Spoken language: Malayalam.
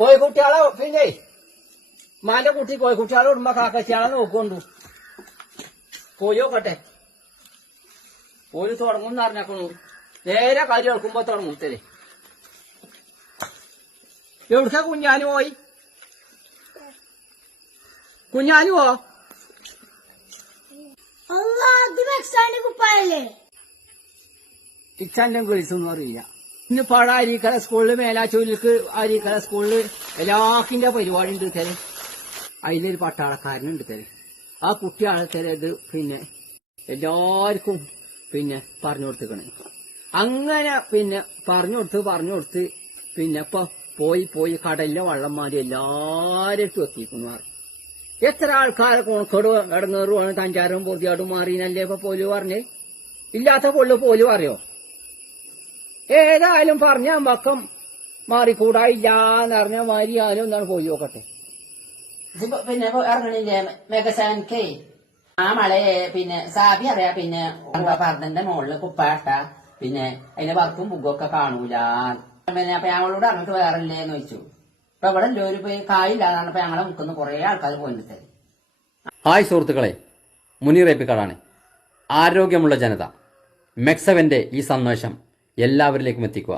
കോഴിക്കുട്ടികളെ പിന്നെ മാന്റെ കുട്ടി കോഴിക്കുട്ടികളെ ഉടുമ്പോ കാക്കച്ചിയാളെ നോക്കൊണ്ടു പോയി നോക്കട്ടെ. പോയി തുടങ്ങും അറിഞ്ഞാക്കണു. നേരെ കാര്യം എടുക്കുമ്പോ തുടങ്ങും തരേ. എവിടുക്ക കുഞ്ഞാനു പോയി? കുഞ്ഞാനുവോ? ഇച്ചാന്റെ ഗേൾസൊന്നും അറിയില്ല. ഇന്ന് പാട അരീക്കര സ്കൂളില് മേലാച്ചൂരിലേക്ക് അരീക്കര സ്കൂളില് എല്ലാക്കിന്റെ പരിപാടി ഉണ്ട് തരേ. അതിലൊരു പട്ടാളക്കാരനുണ്ട് തരേ. ആ കുട്ടിയാളെ തരേ ഇത് പിന്നെ എല്ലാവർക്കും പിന്നെ പറഞ്ഞു കൊടുത്തിക്കണേ. അങ്ങനെ പിന്നെ പറഞ്ഞു കൊടുത്ത് പിന്നെ ഇപ്പൊ പോയി കടലിലെ വള്ളം മാറി എല്ലാരും എത്തിക്കുന്നു. എത്ര ആൾക്കാരെ കോണക്കേട് ഇടങ്ങേറുവാണ് തഞ്ചാരും പൊതിയാടും മാറിനല്ലേ ഇപ്പൊ പോലും പറഞ്ഞേ. ഇല്ലാത്ത പൊള്ളു പോലും അറിയോ? ഏതായാലും പറഞ്ഞ പക്കം മാറിക്കൂടായില്ലാന്ന് അറിഞ്ഞ മാതിരി ആലും ഒന്നാണ് പോയി നോക്കട്ടെ. പിന്നെ ഇറങ്ങണില്ലേ മെഗസാനിക്കേ ആ മളയെ പിന്നെ സാബി അറിയാ പിന്നെ പർദ്ദന്റെ മുകളില് കുപ്പാട്ട പിന്നെ അതിന്റെ വർക്കും ബുക്കൊക്കെ കാണൂല. പിന്നെ അപ്പൊ ഞങ്ങളോട് അങ്ങോട്ട് വേറല്ലേന്ന് ചോദിച്ചു. അപ്പൊ ഇവിടെ എല്ലാവരും പോയി കായില്ലാതാണ് അപ്പൊ ഞങ്ങളെ മുക്കുന്ന കുറെ ആൾക്കാർ പോയിട്ട്. ഹായ് സുഹൃത്തുക്കളെ, മുനീർ എപ്പിക്കാടാണ്. ആരോഗ്യമുള്ള ജനത മെക്സവന്റെ ഈ സന്ദേശം എല്ലാവരിലേക്കും എത്തിക്കുക.